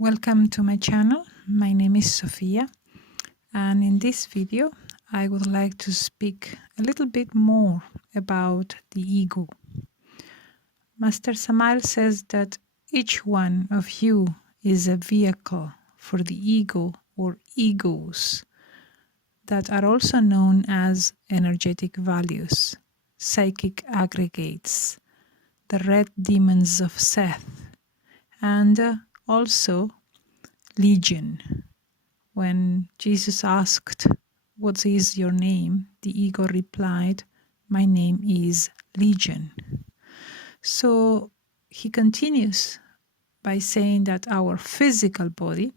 Welcome to my channel. My name is Sofia, and in this video I would like to speak a little bit more about the ego. Master Samael says that each one of you is a vehicle for the ego or egos that are also known as energetic values, psychic aggregates, the red demons of Seth, and also Legion. When Jesus asked, "What is your name?" the ego replied, "My name is Legion." So he continues by saying that our physical body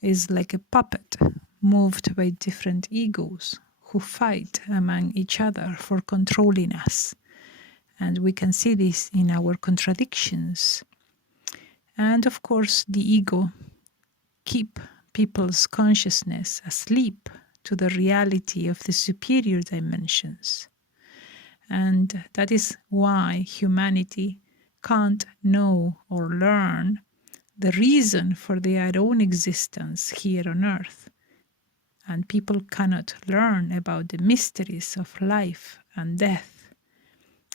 is like a puppet moved by different egos who fight among each other for controlling us. And we can see this in our contradictions. And of course, the ego keep people's consciousness asleep to the reality of the superior dimensions. And that is why humanity can't know or learn the reason for their own existence here on earth. And people cannot learn about the mysteries of life and death.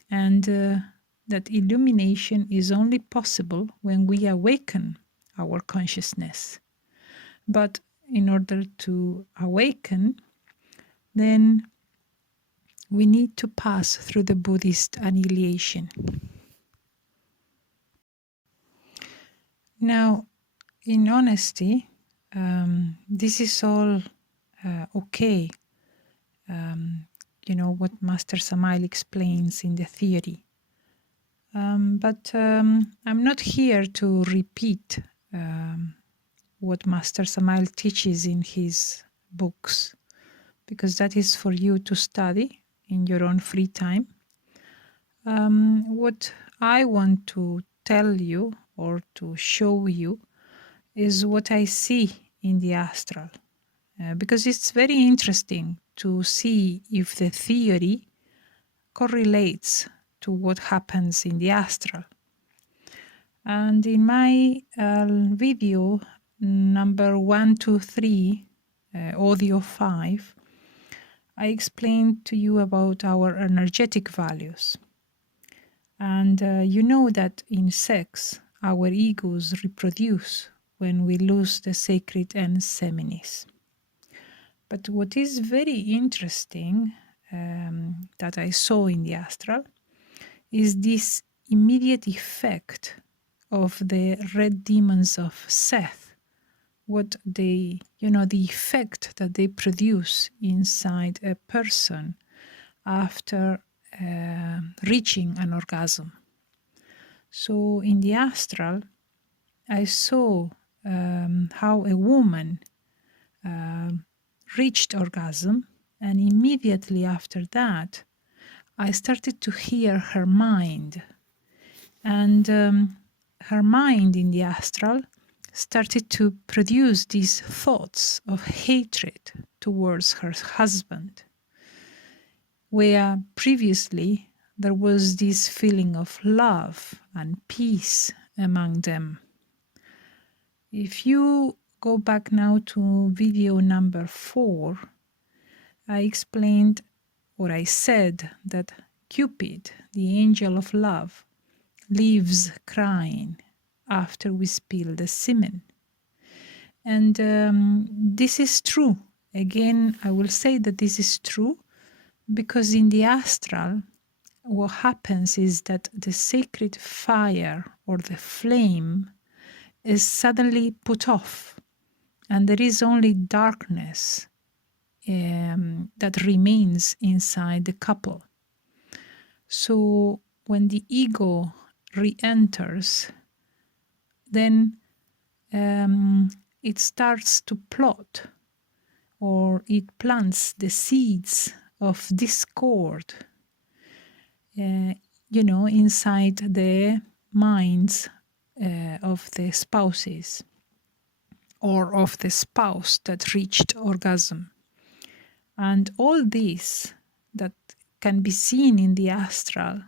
And that illumination is only possible when we awaken our consciousness. But in order to awaken, then we need to pass through the Buddhist annihilation. Now, in honesty, this is all okay. What Master Samael explains in the theory. But I'm not here to repeat what Master Samael teaches in his books, because that is for you to study in your own free time. What I want to tell you or to show you is what I see in the astral, because it's very interesting to see if the theory correlates to what happens in the astral. And in my video number 123, audio 5, I explained to you about our energetic values. And you know that in sex, our egos reproduce when we lose the sacred ens seminis. But what is very interesting that I saw in the astral is this immediate effect of the red demons of Seth, what they, the effect that they produce inside a person after reaching an orgasm. So in the astral, I saw how a woman reached orgasm, and immediately after that, I started to hear her mind. And her mind in the astral started to produce these thoughts of hatred towards her husband, where previously there was this feeling of love and peace among them. If you go back now to video number 4, I explained, or I said, that Cupid, the angel of love, leaves crying after we spill the semen. And this is true. Again, I will say that this is true because in the astral, what happens is that the sacred fire or the flame is suddenly put off, and there is only darkness that remains inside the couple. So when the ego re-enters, then it starts to plot, or it plants the seeds of discord, inside the minds of the spouses or of the spouse that reached orgasm. And all this that can be seen in the astral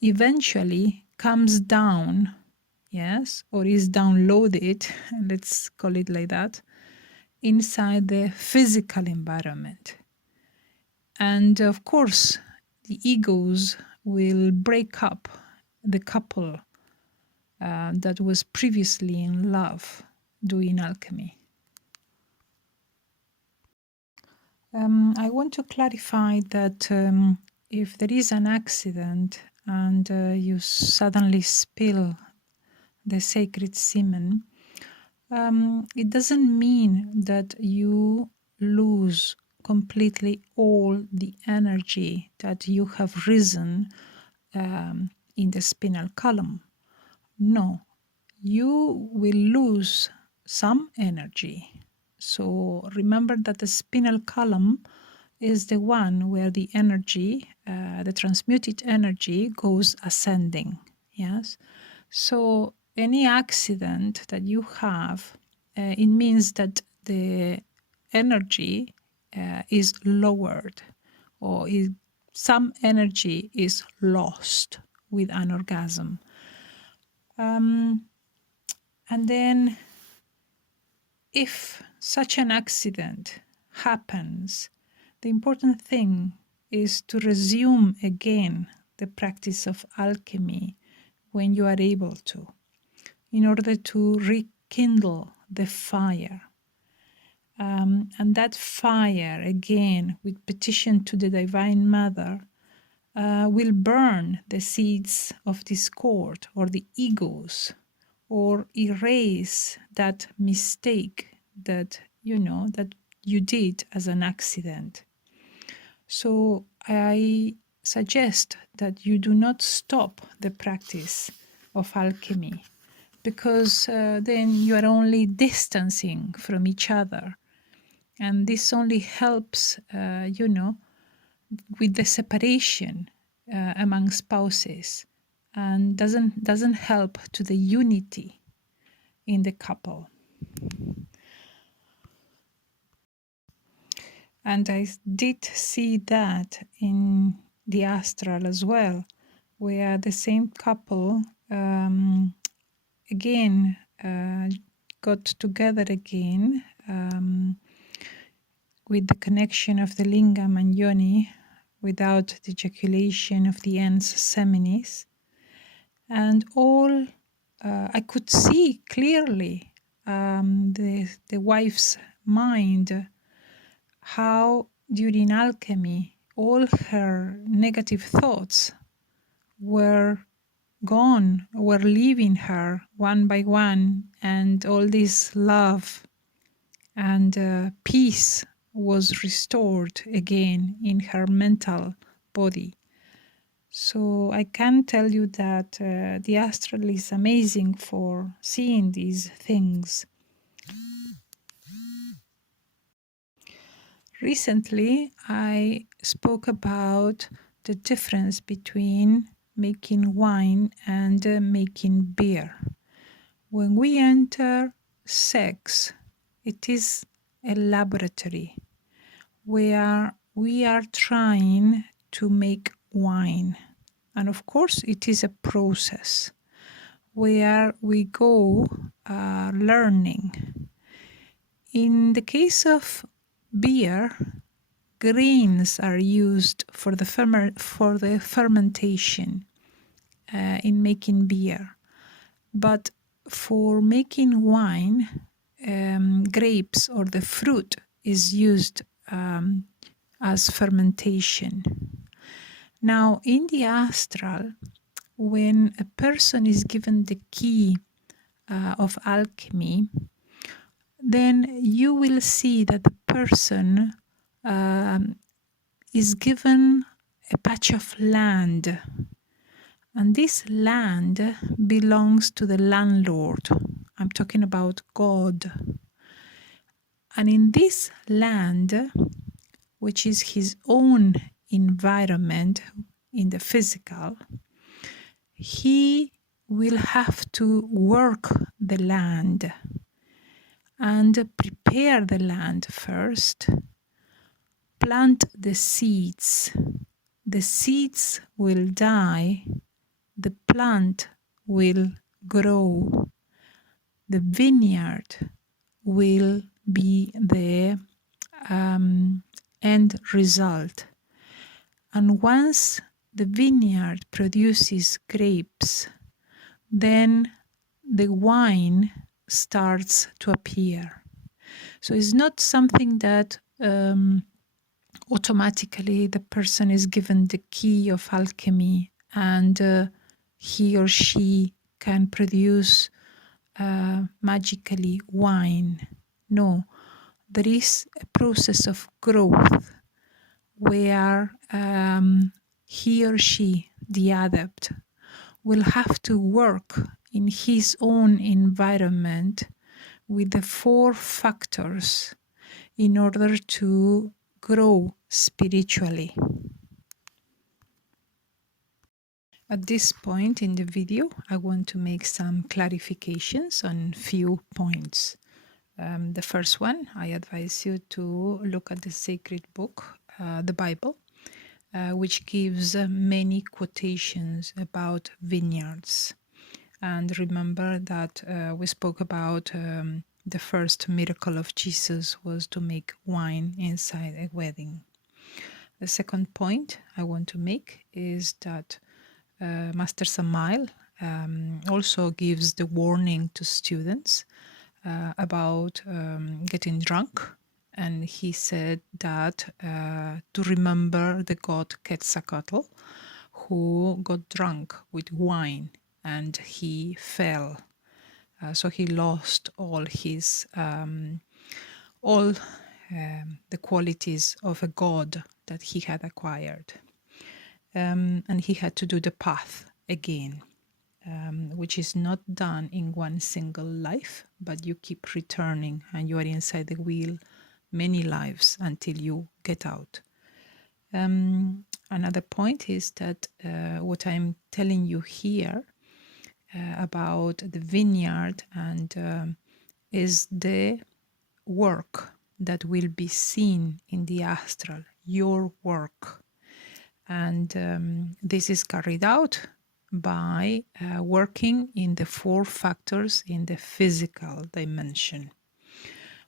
eventually comes down yes, or is downloaded, let's call it like that, inside the physical environment. And of course, the egos will break up the couple that was previously in love doing alchemy. I want to clarify that if there is an accident and you suddenly spill the sacred semen, it doesn't mean that you lose completely all the energy that you have risen in the spinal column. No, you will lose some energy. So remember that the spinal column is the one where the energy, the transmuted energy, goes ascending. Yes. So any accident that you have, it means that the energy is lowered, or some energy is lost with an orgasm. And then if such an accident happens, the important thing is to resume again the practice of alchemy when you are able to, in order to rekindle the fire. And that fire, again, with petition to the Divine Mother, will burn the seeds of discord or the egos, or erase that mistake that that you did as an accident. So I suggest that you do not stop the practice of alchemy, because then you are only distancing from each other, and this only helps with the separation among spouses, and doesn't help to the unity in the couple. And I did see that in the astral as well, where the same couple again got together again with the connection of the lingam and yoni, without the ejaculation of the ens seminis. And all I could see clearly the wife's mind, how during alchemy all her negative thoughts were gone, were leaving her one by one, and all this love and peace was restored again in her mental body. So I can tell you that the astral is amazing for seeing these things. Recently, I spoke about the difference between making wine and making beer. When we enter sex, it is a laboratory where we are trying to make wine. And of course, it is a process where we go learning. In the case of beer, grains are used for the fermentation in making beer. But for making wine, grapes or the fruit is used as fermentation. Now, in the astral, when a person is given the key of alchemy, then you will see that the person is given a patch of land. And this land belongs to the landlord. I'm talking about God. And in this land, which is his own environment in the physical, he will have to work the land and prepare the land first, plant the seeds. The seeds will die, the plant will grow. The vineyard will be the end result. And once the vineyard produces grapes, then the wine starts to appear. So it's not something that automatically the person is given the key of alchemy and he or she can produce magically wine. No, there is a process of growth where he or she, the adept, will have to work in his own environment with the 4 factors in order to grow spiritually. At this point in the video, I want to make some clarifications on few points. The first one, I advise you to look at the sacred book, the Bible, which gives many quotations about vineyards. And remember that we spoke about the first miracle of Jesus was to make wine inside a wedding. The second point I want to make is that Master Samael also gives the warning to students about getting drunk. And he said that to remember the god Quetzalcoatl, who got drunk with wine and he fell. So he lost all his, the qualities of a god that he had acquired. And he had to do the path again, which is not done in one single life, but you keep returning and you are inside the wheel many lives until you get out. Another point is that what I'm telling you here about the vineyard and is the work that will be seen in the astral, your work. And this is carried out by working in the 4 factors in the physical dimension.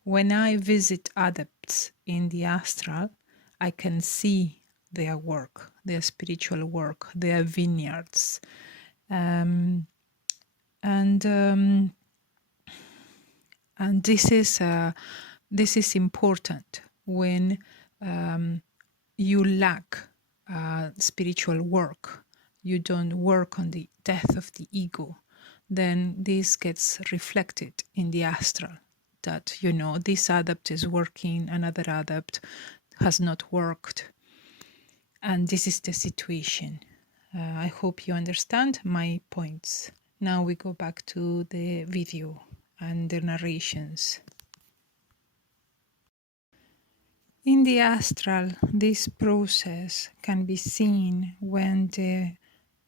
When I visit adepts in the astral, I can see their work, their spiritual work, their vineyards. And this is important when you lack spiritual work, you don't work on the death of the ego, then this gets reflected in the astral, that, you know, this adept is working, another adept has not worked. And this is the situation. I hope you understand my points. Now we go back to the video and the narrations. In the astral, this process can be seen when the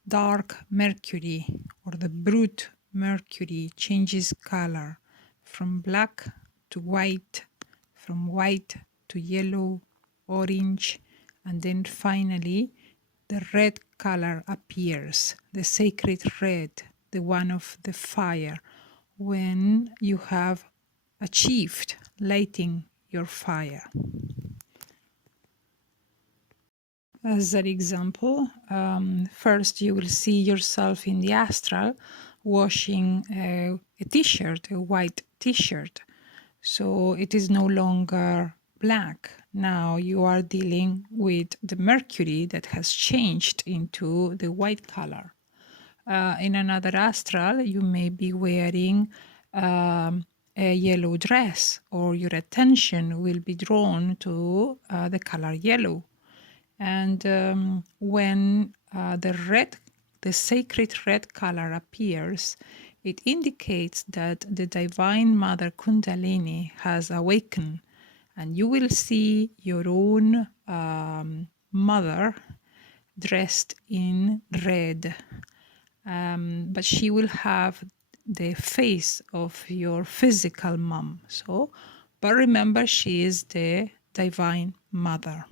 dark Mercury or the brute Mercury changes color from black to white, from white to yellow, orange, and then finally the red color appears, the sacred red, the one of the fire, when you have achieved lighting your fire. As an example, first you will see yourself in the astral washing a t-shirt, a white t-shirt. So it is no longer black. Now you are dealing with the mercury that has changed into the white color. In another astral, you may be wearing a yellow dress, or your attention will be drawn to the color yellow. And when the sacred red color appears, it indicates that the Divine Mother Kundalini has awakened, and you will see your own mother dressed in red. But she will have the face of your physical mom. But remember, she is the Divine Mother.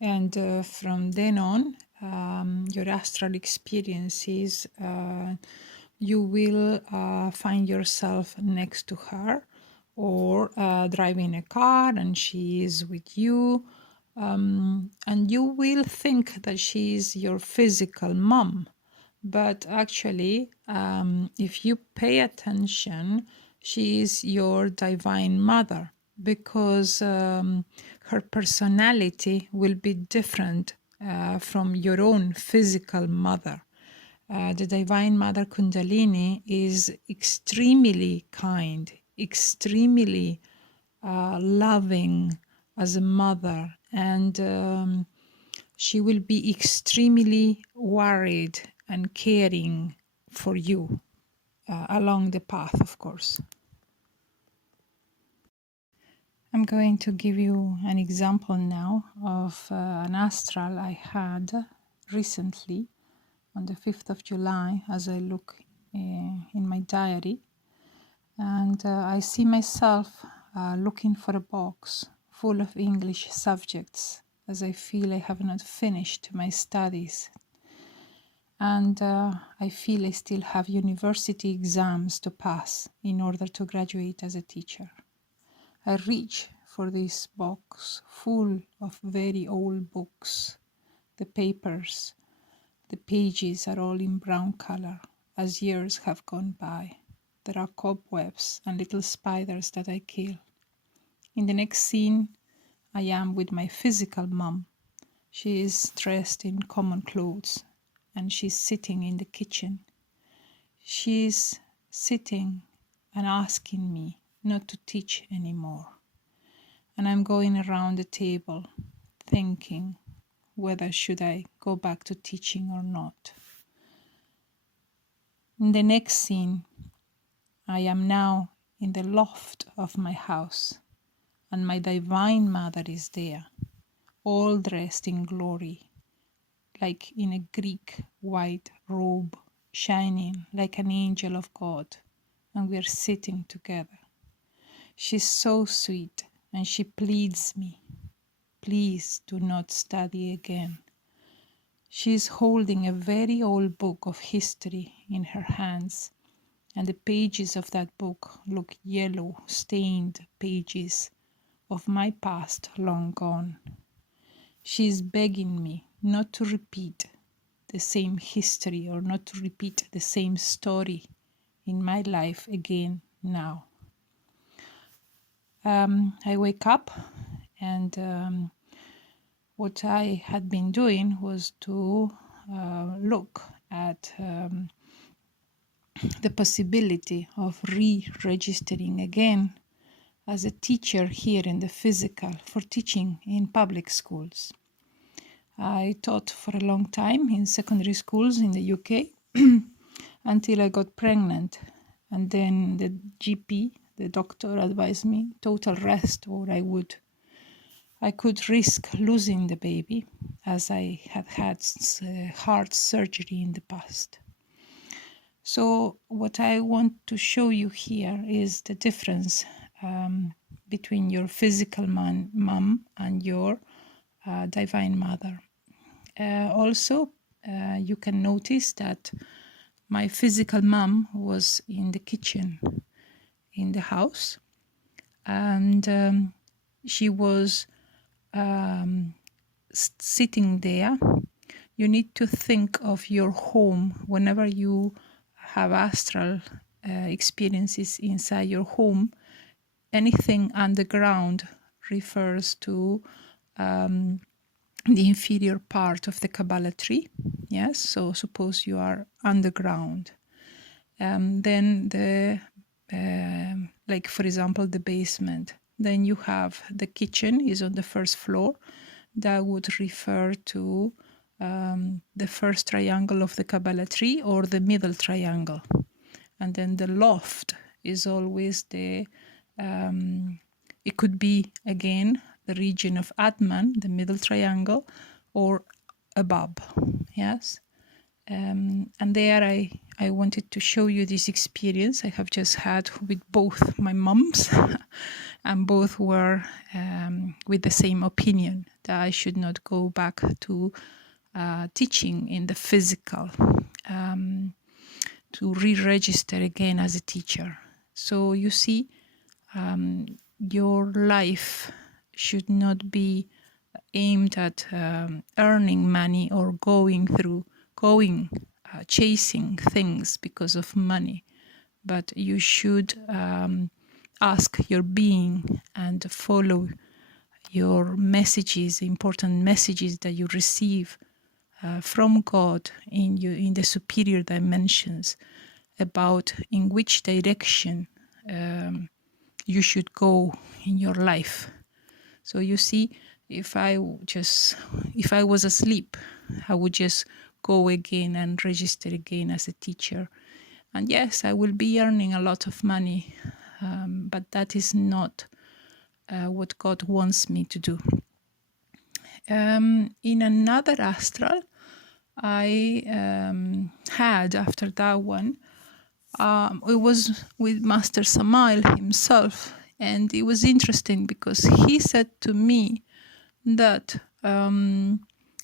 And from then on, your astral experiences, you will find yourself next to her, or driving a car and she is with you, and you will think that she is your physical mom. But actually, if you pay attention, she is your divine mother, because her personality will be different from your own physical mother. The Divine Mother Kundalini is extremely kind, extremely loving as a mother, and she will be extremely worried and caring for you along the path, of course. I'm going to give you an example now of an astral I had recently on the 5th of July as I look in my diary. And I see myself looking for a box full of English subjects, as I feel I have not finished my studies. And I feel I still have university exams to pass in order to graduate as a teacher. I reach for this box full of very old books. The papers, the pages are all in brown color as years have gone by. There are cobwebs and little spiders that I kill. In the next scene, I am with my physical mom. She is dressed in common clothes and she's sitting in the kitchen. She's sitting and asking me not to teach anymore. And I'm going around the table thinking whether should I go back to teaching or not. In the next scene, I am now in the loft of my house, and my Divine Mother is there, all dressed in glory, like in a Greek white robe, shining like an angel of God, and we are sitting together. She's so sweet, and she pleads me, please do not study again. She is holding a very old book of history in her hands, and the pages of that book look yellow, stained pages of my past long gone. She is begging me not to repeat the same history or not to repeat the same story in my life again now. I wake up, and what I had been doing was to look at the possibility of re-registering again as a teacher here in the physical for teaching in public schools. I taught for a long time in secondary schools in the UK until I got pregnant, and then the GP, the doctor, advised me total rest or I could risk losing the baby, as I had had heart surgery in the past. So what I want to show you here is the difference between your physical mom and your Divine Mother. Also, you can notice that my physical mom was in the kitchen in the house, and she was sitting there. You need to think of your home whenever you have astral experiences inside your home. Anything underground refers to the inferior part of the Kabbalah tree. Yes, so suppose you are underground. Then the, like for example, the basement. Then you have the kitchen is on the first floor. That would refer to the first triangle of the Kabbalah tree or the middle triangle. And then the loft is always the, it could be again the region of Atman, the middle triangle, or above, yes. And there I wanted to show you this experience I have just had with both my moms, and both were with the same opinion that I should not go back to teaching in the physical, to re-register again as a teacher. So you see, your life should not be aimed at earning money or chasing things because of money, but you should ask your being and follow your messages, important messages that you receive from God in the superior dimensions, about in which direction you should go in your life. So you see, if I was asleep, I would just go again and register again as a teacher. And yes, I will be earning a lot of money, but that is not what God wants me to do. In another astral, I had, after that one, it was with Master Samael himself, and it was interesting because he said to me that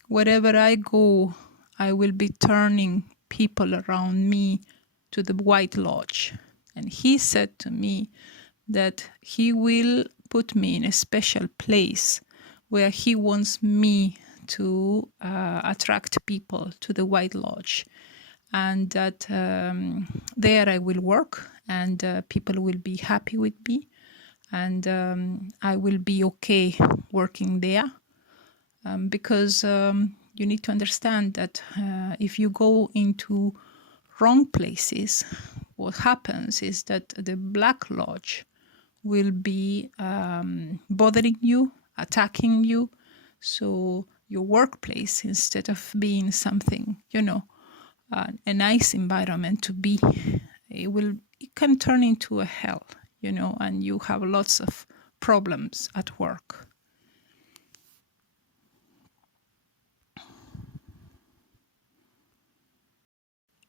wherever I go, I will be turning people around me to the White Lodge. And he said to me that he will put me in a special place where he wants me to attract people to the White Lodge, and that there I will work, and people will be happy with me, and I will be okay working there, because you need to understand that if you go into wrong places, what happens is that the Black Lodge will be bothering you, attacking you. So your workplace, instead of being something, a nice environment to be, it can turn into a hell, and you have lots of problems at work.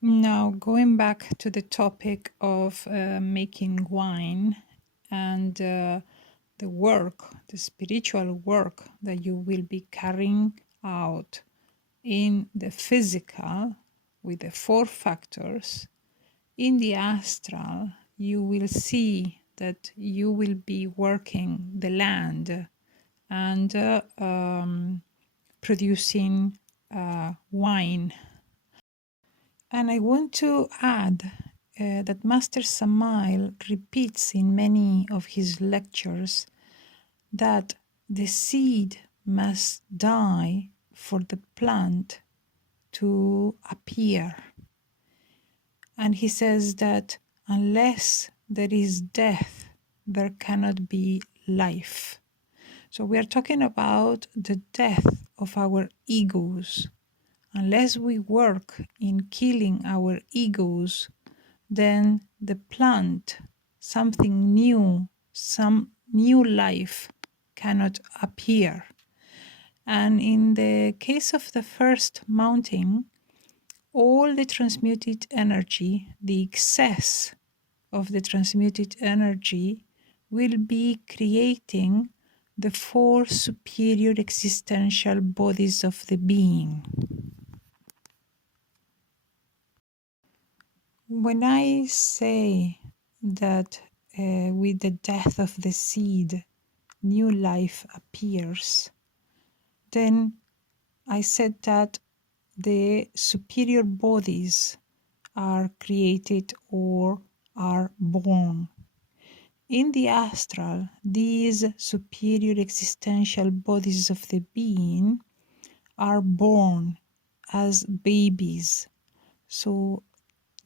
Now, going back to the topic of making wine and the work, the spiritual work that you will be carrying out in the physical with the 4 factors, in the astral, you will see that you will be working the land and producing wine. And I want to add that Master Samael repeats in many of his lectures that the seed must die for the plant to appear. And he says that unless there is death, there cannot be life. So we are talking about the death of our egos. Unless we work in killing our egos, then the plant, something new, some new life cannot appear. And in the case of the first mountain, all the transmuted energy, the excess of the transmuted energy, will be creating the 4 superior existential bodies of the being. When I say that with the death of the seed, new life appears, then I said that the superior bodies are created or are born. In the astral, these superior existential bodies of the being are born as babies. So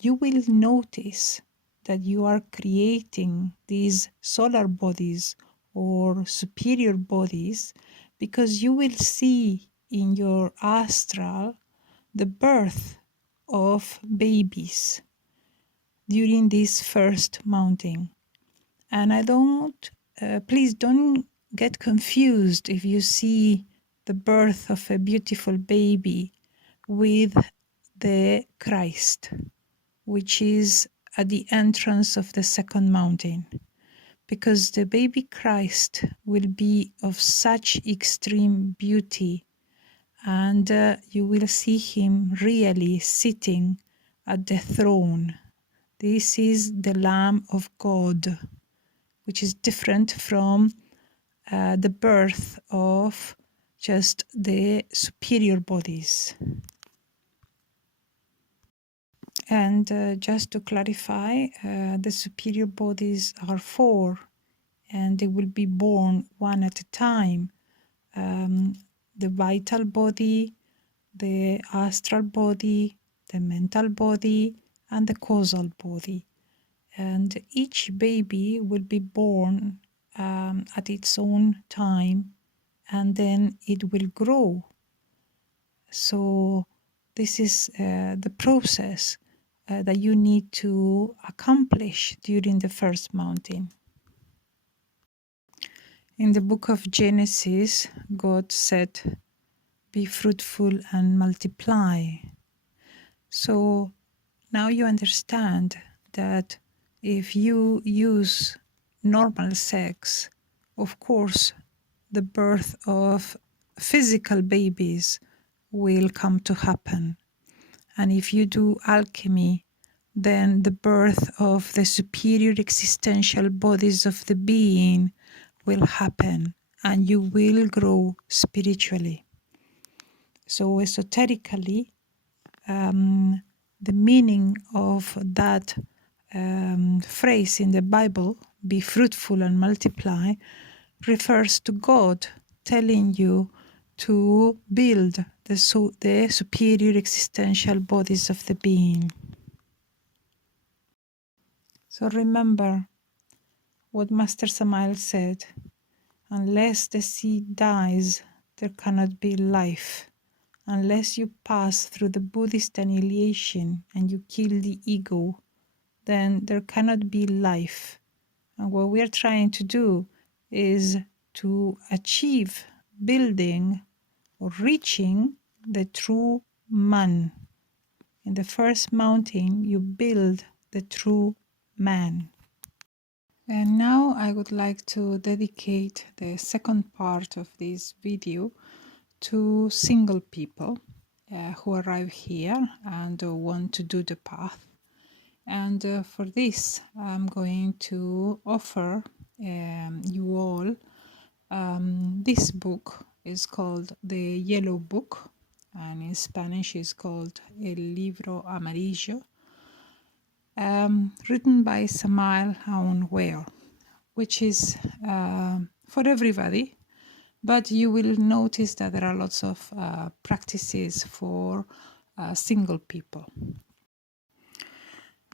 you will notice that you are creating these solar bodies or superior bodies because you will see in your astral the birth of babies during this first mounting. And please don't get confused if you see the birth of a beautiful baby with the Christ, which is at the entrance of the second mountain, because the baby Christ will be of such extreme beauty and you will see him really sitting at the throne. This is the Lamb of God, which is different from the birth of just the superior bodies. And just to clarify, the superior bodies are four, and they will be born one at a time. The vital body, the astral body, the mental body, and the causal body. And each baby will be born at its own time, and then it will grow. So this is the process that you need to accomplish during the first mountain. In the book of Genesis, God said, "Be fruitful and multiply." So now you understand that if you use normal sex, of course, the birth of physical babies will come to happen. And if you do alchemy, then the birth of the superior existential bodies of the being will happen, and you will grow spiritually. So esoterically, the meaning of that phrase in the Bible, "be fruitful and multiply," refers to God telling you to build the superior existential bodies of the being. So remember what Master Samael said, "Unless the seed dies, there cannot be life. Unless you pass through the Buddhist annihilation and you kill the ego, then there cannot be life." And what we are trying to do is to achieve building or reaching the true man. In the first mountain, you build the true man. And now I would like to dedicate the second part of this video to single people who arrive here and want to do the path. And for this, I'm going to offer you all this book. Is called the Yellow Book, and in Spanish is called El Libro Amarillo, written by Samael Aun Weor, which is for everybody, but you will notice that there are lots of practices for single people.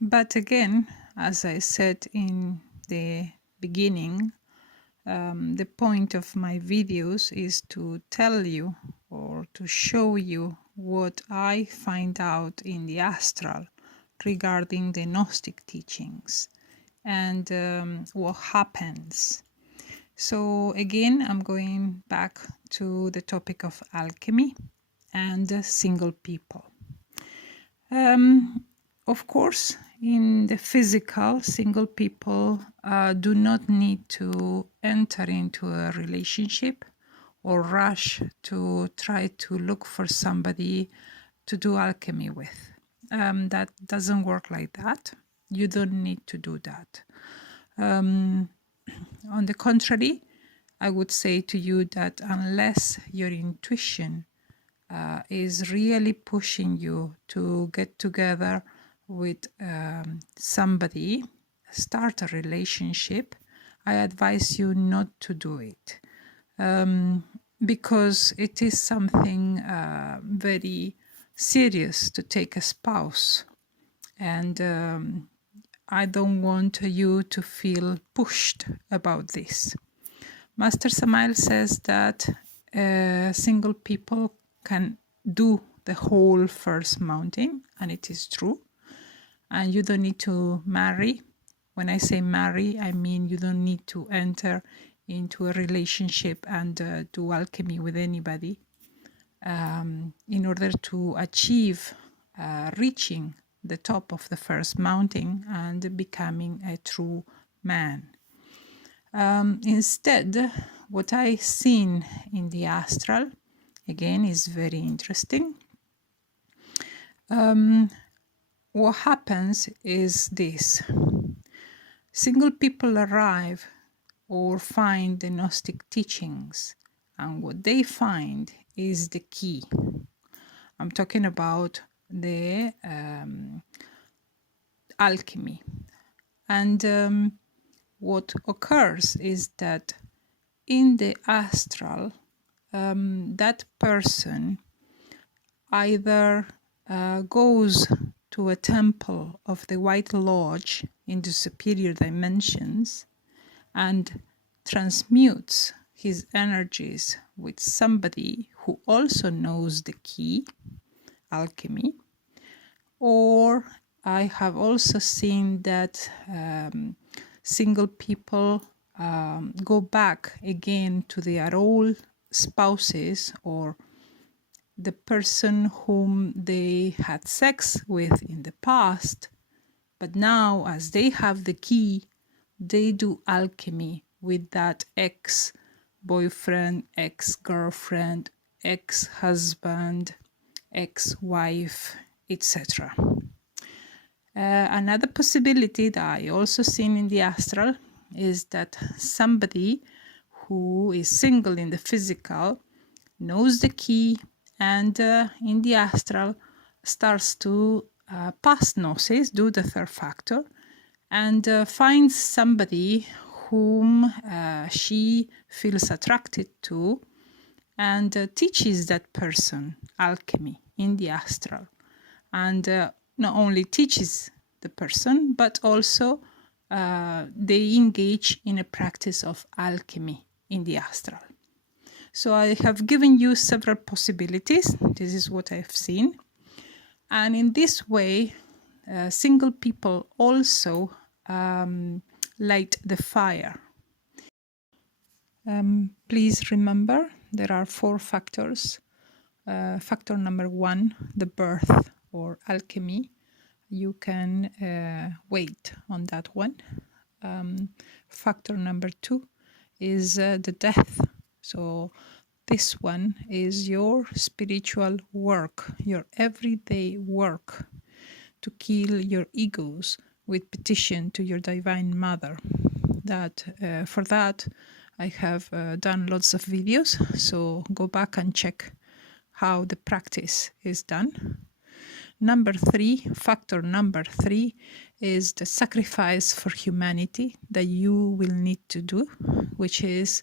But again, as I said in the beginning, the point of my videos is to tell you or to show you what I find out in the astral regarding the Gnostic teachings and what happens. So again, I'm going back to the topic of alchemy and single people. Of course, in the physical, single people do not need to enter into a relationship or rush to try to look for somebody to do alchemy with. That doesn't work like that. You don't need to do that. On the contrary, I would say to you that unless your intuition is really pushing you to get together with somebody, start a relationship, I advise you not to do it, because it is something very serious to take a spouse, and I don't want you to feel pushed about this. Master Samael says that single people can do the whole first mountain, and it is true. And you don't need to marry. When I say marry, I mean you don't need to enter into a relationship and do alchemy with anybody in order to achieve reaching the top of the first mountain and becoming a true man. Instead, what I've seen in the astral again, is very interesting. What happens is this. Single people arrive or find the Gnostic teachings, and what they find is the key. I'm talking about the alchemy. And what occurs is that in the astral, that person either goes to a temple of the White Lodge in the superior dimensions and transmutes his energies with somebody who also knows the key, alchemy, or I have also seen that single people go back again to their old spouses or the person whom they had sex with in the past, but now as they have the key, they do alchemy with that ex-boyfriend, ex-girlfriend, ex-husband, ex-wife, etc. Another possibility that I also seen in the astral is that somebody who is single in the physical knows the key and in the astral starts to pass gnosis, do the third factor, and finds somebody whom she feels attracted to and teaches that person alchemy in the astral. And not only teaches the person, but also they engage in a practice of alchemy in the astral. So I have given you several possibilities. This is what I've seen. And in this way, single people also light the fire. Please remember, there are 4 factors. Factor number 1, the birth or alchemy. You can wait on that one. Factor number 2 is the death. So this one is your spiritual work, your everyday work to kill your egos with petition to your Divine Mother. That for that I have done lots of videos, so go back and check how the practice is done. Number 3, factor number 3 is the sacrifice for humanity that you will need to do, which is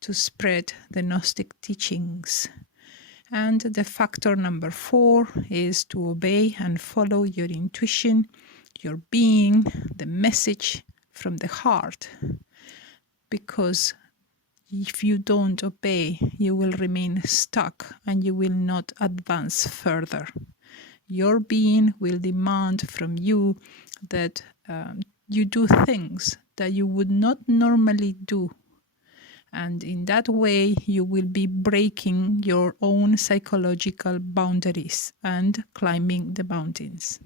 to spread the Gnostic teachings. And the factor number 4 is to obey and follow your intuition, your being, the message from the heart. Because if you don't obey, you will remain stuck and you will not advance further. Your being will demand from you that you do things that you would not normally do. And in that way, you will be breaking your own psychological boundaries and climbing the mountains.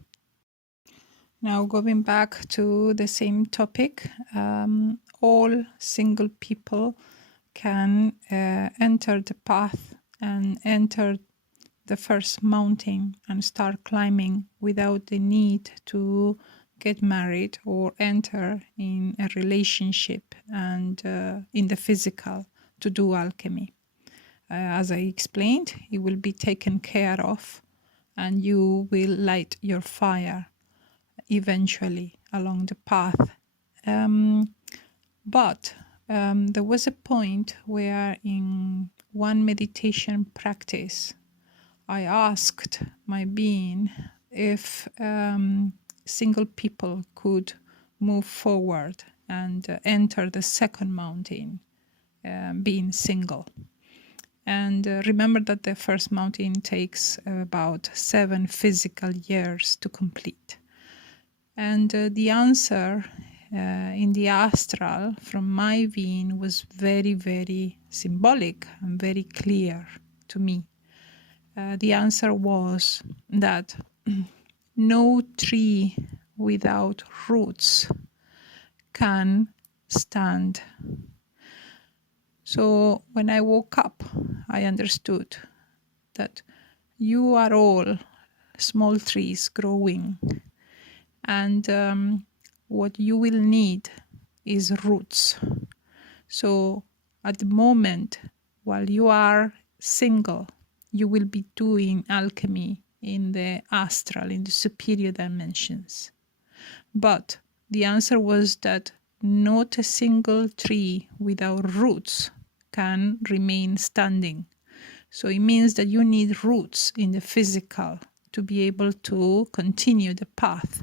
Now, going back to the same topic, all single people can enter the path and enter the first mountain and start climbing without the need to get married or enter in a relationship and in the physical to do alchemy. As I explained, it will be taken care of and you will light your fire eventually along the path. But there was a point where in one meditation practice, I asked my being if single people could move forward and enter the second mountain, being single. And remember that the first mountain takes about 7 physical years to complete. And the answer in the astral from my being was very, very symbolic and very clear to me. The answer was that no tree without roots can stand. So when I woke up, I understood that you are all small trees growing, and what you will need is roots. So at the moment, while you are single, you will be doing alchemy in the astral, in the superior dimensions. But the answer was that not a single tree without roots can remain standing. So it means that you need roots in the physical to be able to continue the path.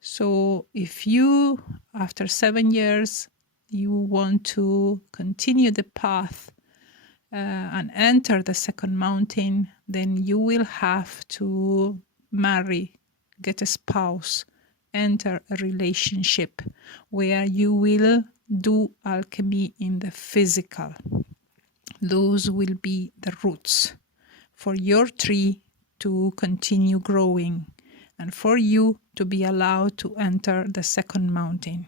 So if you, after 7 years, you want to continue the path and enter the second mountain, then you will have to marry, get a spouse, enter a relationship where you will do alchemy in the physical. Those will be the roots for your tree to continue growing and for you to be allowed to enter the second mountain.